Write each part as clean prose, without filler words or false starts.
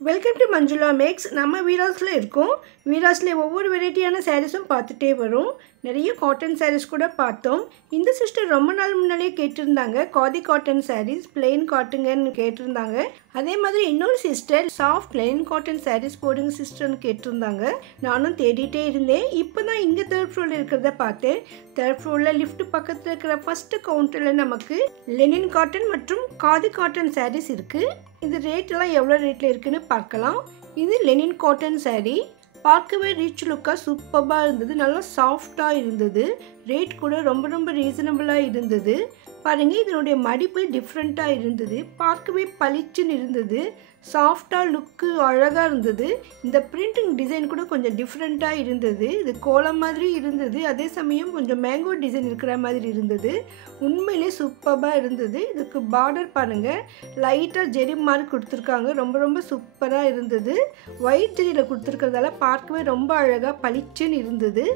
Welcome to Manjula maths. நம்ம வீராஸில் இருக்கோம். வீராஸில் ஒவ்வொரு வெரைட்டியான சாரீஸும் பார்த்துட்டே வரும். நிறைய காட்டன் சாரீஸ் கூட பார்த்தோம். இந்த சிஸ்டர் ரொம்ப நாள் முன்னாடியே கேட்டிருந்தாங்க காதி காட்டன் சாரீஸ், பிளெயின் காட்டுங்கன்னு கேட்டிருந்தாங்க. அதே மாதிரி இன்னொரு sister soft plain cotton sarees போடுங்க சிஸ்டர்னு கேட்டிருந்தாங்க. நானும் தேடிட்டே இருந்தேன். இப்போ தான் இங்கே தேர்ட் ஃப்ளோரில் இருக்கிறத பார்த்தேன். தேர்ட் ஃப்ளோரில் லிஃப்ட் பக்கத்தில் இருக்கிற ஃபஸ்ட்டு கவுண்டரில் நமக்கு லெனின் காட்டன் மற்றும் காதி காட்டன் சாரீஸ் இருக்குது. இது ரேட்டெல்லாம் எவ்வளோ ரேட்டில் இருக்குதுன்னு பார்க்கலாம். இது லெனின் காட்டன் சாரீ. பார்க்கவே ரிச் லுக்காக சூப்பராக இருந்தது. நல்லா சாஃப்டாக இருந்தது. ரேட் கூட ரொம்ப ரீசனபிளாக இருந்தது. பாருங்கள், இதனுடைய மடிப்பு டிஃப்ரெண்ட்டாக இருந்தது. பார்க்கவே பளிச்சுன்னு இருந்தது. சாஃப்டாக லுக்கு அழகாக இருந்தது. இந்த பிரிண்டிங் டிசைன் கூட கொஞ்சம் டிஃப்ரெண்ட்டாக இருந்தது. இது கோலம் மாதிரி இருந்தது. அதே சமயம் கொஞ்சம் மேங்கோ டிசைன் இருக்கிற மாதிரி இருந்தது. உண்மையிலே சூப்பராக இருந்தது. இதுக்கு பார்டர் பாருங்கள், லைட்டாக ஜெரி மாதிரி கொடுத்துருக்காங்க. ரொம்ப சூப்பராக இருந்தது. ஒயிட் ஜெரியில் கொடுத்துருக்கிறதால பார்க்கவே ரொம்ப அழகாக பளிச்சுன்னு இருந்தது.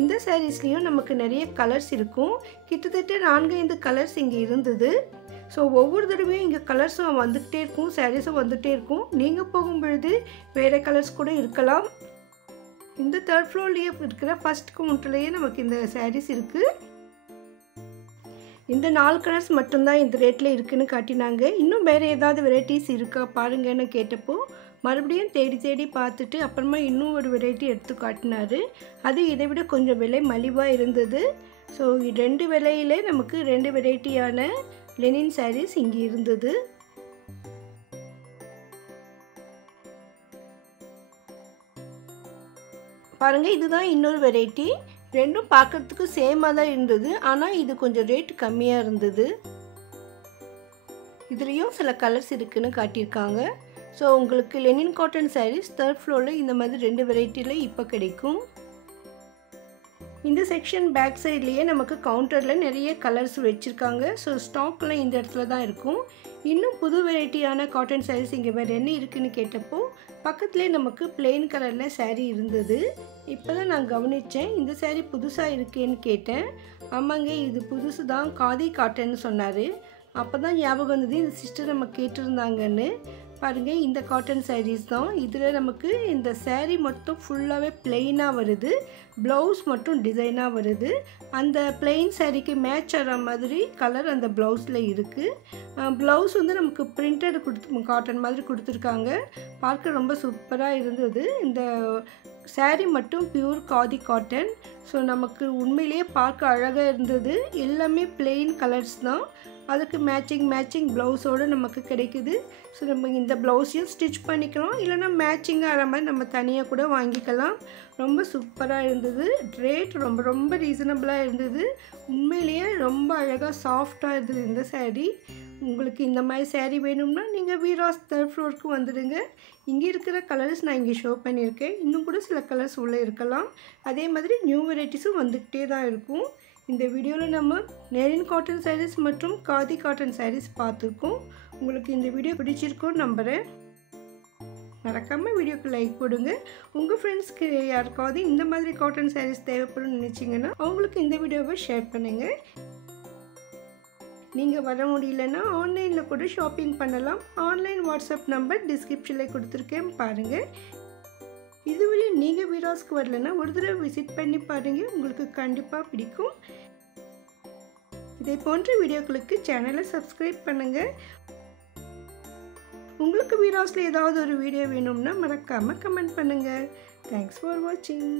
இந்த சாரீஸ்லேயும் நமக்கு நிறைய கலர்ஸ் இருக்கும். கிட்டத்தட்ட 4-5 கலர்ஸ் இங்கே இருந்தது. ஸோ ஒவ்வொரு தடவையும் இங்கே கலர்ஸும் வந்துகிட்டே இருக்கும், சாரீஸும் வந்துகிட்டே இருக்கும். நீங்கள் போகும்பொழுது வேறு கலர்ஸ் கூட இருக்கலாம். இந்த தேர்ட் ஃப்ளோர்லேயே இருக்கிற ஃபஸ்ட் கவுண்டர்லேயே நமக்கு இந்த சாரீஸ் இருக்குது. இந்த 4 கலர்ஸ் மட்டும்தான் இந்த ரேட்டில் இருக்குதுன்னு காட்டினாங்க. இன்னும் வேறு ஏதாவது வெரைட்டிஸ் இருக்கா பாருங்கன்னு கேட்டப்போ மறுபடியும் தேடி பார்த்துட்டு அப்புறமா இன்னும் ஒரு வெரைட்டி எடுத்து காட்டினார். அது இதை விட கொஞ்சம் விலை மலிவாக இருந்தது. ஸோ 2 விலையிலே நமக்கு 2 வெரைட்டியான லெனின் சாரீஸ் இங்கே இருந்தது. பாருங்கள், இதுதான் இன்னொரு வெரைட்டி. ரெண்டும் பார்க்குறதுக்கு சேமாக தான் இருந்தது. ஆனால் இது கொஞ்சம் ரேட் கம்மியாக இருந்தது. இதுலேயும் சில கலர்ஸ் இருக்குதுன்னு காட்டியிருக்காங்க. ஸோ உங்களுக்கு லெனின் காட்டன் சாரீஸ் தேர்ட் ஃப்ளோரில் இந்த மாதிரி 2 வெரைட்டியில் இப்போ கிடைக்கும். இந்த செக்ஷன் பேக் சைட்லேயே நமக்கு கவுண்டரில் நிறைய கலர்ஸ் வச்சுருக்காங்க. ஸோ ஸ்டாக்லாம் இந்த இடத்துல தான் இருக்கும். இன்னும் புது வெரைட்டியான காட்டன் சாரீஸ் இங்கே வேறு என்ன இருக்குதுன்னு கேட்டப்போ பக்கத்துலேயே நமக்கு பிளெயின் கலரில் சாரீ இருந்தது. இப்போ தான் நான் கவனித்தேன். இந்த சாரீ புதுசாக இருக்கேன்னு கேட்டேன். ஆமாங்க, இது புதுசு தான், காதி காட்டன்னு சொன்னார். அப்போ தான் ஞாபகம் வந்தது இந்த சிஸ்டர் நம்ம கேட்டிருந்தாங்கன்னு. பாருங்கள், இந்த காட்டன் சாரீஸ் தான். இதில் நமக்கு இந்த சாரீ மட்டும் ஃபுல்லாகவே பிளெயினாக வருது. ப்ளவுஸ் மட்டும் டிசைனாக வருது. அந்த பிளெயின் சாரீக்கு மேட்ச் ஆகிற மாதிரி கலர் அந்த ப்ளவுஸில் இருக்குது. ப்ளவுஸ் வந்து நமக்கு பிரிண்டட் காட்டன் மாதிரி கொடுத்துருக்காங்க. பார்க்க ரொம்ப சூப்பராக இருந்தது. இந்த சாரீ மட்டும் பியூர் காதி காட்டன். ஸோ நமக்கு உண்மையிலேயே பார்க்க அழகாக இருந்தது. எல்லாமே பிளெயின் கலர்ஸ் தான். அதுக்கு மேட்சிங் ப்ளவுஸோடு நமக்கு கிடைக்குது. ஸோ நம்ம இந்த ப்ளவுஸையும் ஸ்டிச் பண்ணிக்கலாம், இல்லைனா மேட்சிங்காக ஆகிற மாதிரி நம்ம தனியாக கூட வாங்கிக்கலாம். ரொம்ப சூப்பராக இருந்தது. ரேட் ரொம்ப ரீசனபிளாக இருந்தது. உண்மையிலேயே ரொம்ப அழகாக சாஃப்டாக இருந்தது இந்த சாரீ. உங்களுக்கு இந்த மாதிரி சாரீ வேணும்னா நீங்கள் வீராஸ் தேர்ட் ஃப்ளோருக்கு வந்துடுங்க. இங்கே இருக்கிற கலர்ஸ் நான் இங்கே ஷோ பண்ணியிருக்கேன். இன்னும் கூட சில கலர்ஸ் உள்ளே இருக்கலாம். அதே மாதிரி நியூ வெரைட்டிஸும் வந்துக்கிட்டே தான் இருக்கும். இந்த வீடியோவில் நம்ம லெனின் காட்டன் சாரீஸ் மற்றும் காதி காட்டன் சாரீஸ் பார்த்துருக்கோம். உங்களுக்கு இந்த வீடியோ பிடிச்சிருக்கோன்னு நம்புகிறேன். மறக்காமல் வீடியோக்கு லைக் போடுங்க. உங்கள் ஃப்ரெண்ட்ஸ்க்கு யாருக்காவது இந்த மாதிரி காட்டன் சாரீஸ் தேவைப்படும் நினச்சிங்கன்னா அவங்களுக்கு இந்த வீடியோவை ஷேர் பண்ணுங்கள். நீங்கள் வர முடியலன்னா ஆன்லைனில் கூட ஷாப்பிங் பண்ணலாம். ஆன்லைன் வாட்ஸ்அப் நம்பர் டிஸ்கிரிப்ஷனில் கொடுத்துருக்கேன், பாருங்கள். இதுவரை நீங்கள் வீராஸ்க்கு வரலன்னா ஒரு தடவை விசிட் பண்ணி பாருங்கள், உங்களுக்கு கண்டிப்பாக பிடிக்கும். இதே போன்ற வீடியோக்களுக்கு சேனலை சப்ஸ்கிரைப் பண்ணுங்கள். உங்களுக்கு வீராஸில் ஏதாவது ஒரு வீடியோ வேணும்னா மறக்காமல் கமெண்ட் பண்ணுங்கள். தேங்க்ஸ் ஃபார் வாட்சிங்.